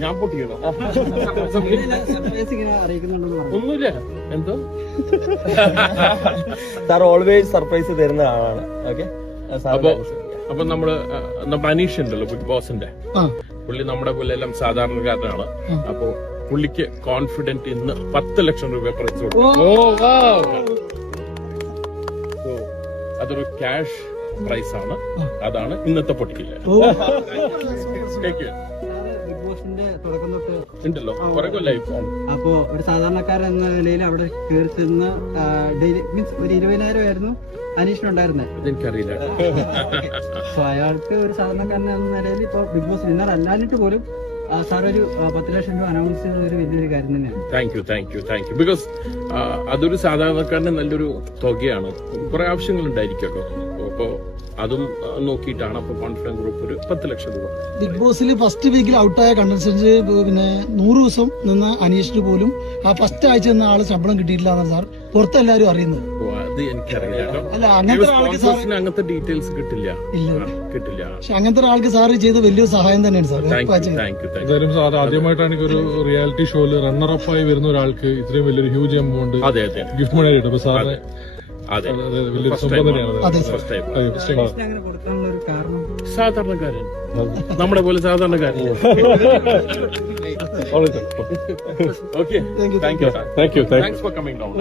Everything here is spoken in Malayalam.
ഞാൻ പൊട്ടിക്കണോ? ഒന്നുമില്ല. എന്തോ സാർ ഓൾവേസ് സർപ്രൈസ് തരുന്ന ആളാണ്. ഓക്കെ, അപ്പൊ നമ്മുടെ അനീഷ് ഉണ്ടല്ലോ ബിഗ് ബോസിന്റെ, പുള്ളി നമ്മുടെ പോലെ എല്ലാം സാധാരണക്കാരനാണ്. അപ്പൊ പുള്ളിക്ക് കോൺഫിഡന്റ് ഇന്ന് 10 ലക്ഷം രൂപ പ്രൈസ് കൊടുക്കും. അതൊരു ക്യാഷ് പ്രൈസ് ആണ്. അതാണ് ഇന്നത്തെ പൊട്ടിക്കില്ല. ബിഗ് ബോസിന്റെ തുടക്കം തൊട്ട് ഉണ്ടല്ലോ കുറെ കൊല്ലായി. അപ്പോ ഒരു സാധാരണക്കാരൻ എന്ന നിലയിൽ അവിടെ കയറി ചെന്ന് ഡെയിലി മീൻസ് ഒരു 20,000 ആയിരുന്നു അനീഷിനുണ്ടായിരുന്നത്. അതെനിക്കറിയില്ല. അപ്പൊ അയാൾക്ക് ഒരു സാധാരണക്കാരൻ എന്ന നിലയിൽ ഇപ്പൊ ബിഗ് ബോസ് വിന്നർ അല്ലാഞ്ഞിട്ട് പോലും സാർ ഒരു 10 ലക്ഷം രൂപ അനൗൺസ് ചെയ്ത ഒരു വലിയൊരു കാര്യം തന്നെയാണ്. താങ്ക് യു ബിക്കോസ് അതൊരു സാധാരണക്കാരന് നല്ലൊരു തുകയാണ്. കുറെ ആവശ്യങ്ങൾ ഉണ്ടായിരിക്കും. അപ്പോ അതും നോക്കിയിട്ടാണ് അപ്പൊ കോൺഫിഡൻസ് ഗ്രൂപ്പ് ഒരു 10 ലക്ഷം രൂപ. ബിഗ് ബോസിൽ ഫസ്റ്റ് വീക്കിൽ ഔട്ടായ കണ്ടൻസൻസ് പിന്നെ 100 ദിവസം നിന്ന അനീഷിന് പോലും ആ ഫസ്റ്റ് ആഴ്ച നിന്ന ആള് ശമ്പളം കിട്ടിയിട്ടില്ല എന്നാണ് സാർ പുറത്തെല്ലാരും അറിയുന്നത്. അത് എനിക്കറിയില്ല. അല്ല, അങ്ങനത്തെ ആൾക്ക് സാർ അങ്ങനത്തെ ഡീറ്റെയിൽസ് കിട്ടില്ല. പക്ഷെ അങ്ങനത്തെ ആൾക്ക് സാറ് ചെയ്ത് വലിയൊരു സഹായം തന്നെയാണ് സാർ. എന്തായാലും സാർ ആദ്യമായിട്ടാണ് ഒരു റിയാലിറ്റി ഷോയില് റണ്ണറപ്പ് ആയി വരുന്ന ഒരാൾക്ക് ഇത്രയും വലിയൊരു ഹ്യൂജ് എമൗണ്ട് ഗിഫ്റ്റ് മണി ആയിട്ട്. അപ്പൊ സാറിന് വലിയൊരു സംഭവം തന്നെയാണ്. അങ്ങനെ കൊടുക്കാനുള്ള ഒരു കാരണം സാധാരണക്കാരൻ, നമ്മുടെ പോലെ സാധാരണക്കാരൻ. Okay, thank you. Thanks for coming down.